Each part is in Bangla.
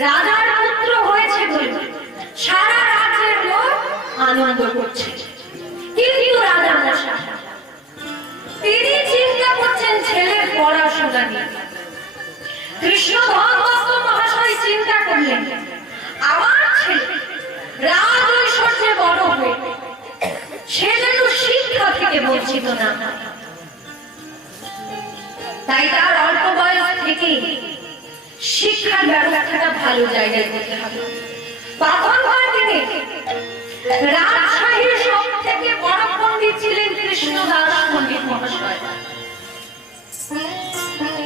রাজার পুত্র হয়েছে বলে সারা রাজ্যের লোক আনন্দ করছে, কিন্তু রাজা মশাই তিনি চিন্তা করছেন ছেলের পড়াশোনা নিয়ে। কৃষ্ণধর মহাশয় চিন্তা করলেন আমার ছেলে রাজ ঐশ্বর্যে বড় হয়ে সে যেন শিক্ষা থেকে বঞ্চিত না, তাই তার অল্প বয়স থেকে শিক্ষার ব্যবস্থাটা ভালো জায়গায় করতে হবে। তখনকার দিনে রাজশাহীর সব থেকে বড় পণ্ডিত ছিলেন কৃষ্ণদাস পণ্ডিত মহাশয়।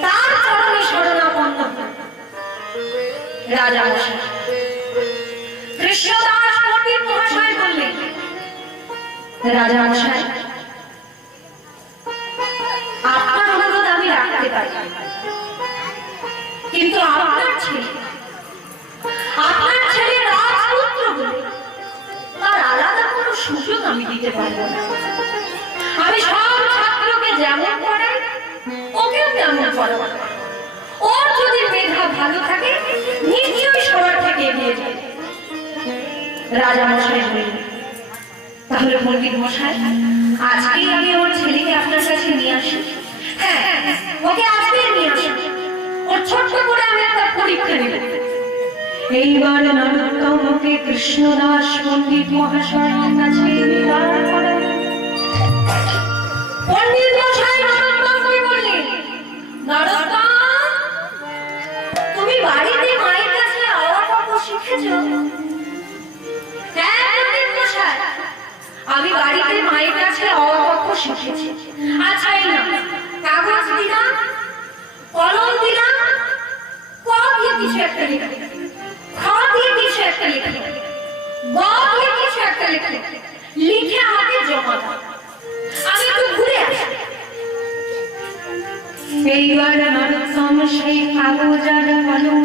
তার চরণে শরণাপন্ন রাজা মশাই কৃষ্ণদাস পণ্ডিত মহাশয় বললেন, রাজা মশাই আপনার অনুরোধ আমি রাখতে পারি, কিন্তু আপনার ছেলে রাজপুত্র বলে তার আলাদা কোনো সুযোগ আমি দিতে পারবো না। আমি সব ছাত্রকে যেমন পড়াই ওকেও তেমন পড়াবো। ওর যদি মেধা ভালো থাকে নিশ্চয়ই সবার থেকে এগিয়ে যাবে। রাজা মশাই বললেন, তাহলে পণ্ডিত মশাই আজকেই আমি ওর ছেলেকে আপনার কাছে নিয়ে আসি। হ্যাঁ, ওকে আজকেই নিয়ে আসি। ওর ছোট্ট করে আমি একটা পরীক্ষা নেব। এইবার নরোত্তমকে কৃষ্ণদাস পণ্ডিত মহাশয়ের কাছে নির্ধারণ করেন। পণ্ডিত মশাই নরোত্তমকে বললেন, নরোত্তম তুমি বাড়িতে মায়ের কাছে আওয়া কত শিখেছো? হ্যাঁ পণ্ডিত মশাই, আমি বাড়িতে মায়ের কাছে আওয়া কত শিখেছি। আচ্ছা এই না, কাগজ দিলাম, কলম দিলাম, ক দিয়ে কিছু একটা লিখে, খ দিয়ে কিছু একটা লিখে, গ দিয়ে কিছু একটা লিখে, লিখে আমাকে জমা দাও, আমি একটু ঘুরে আসি। এইবার নরোত্তম সেই কাগজ আর কলম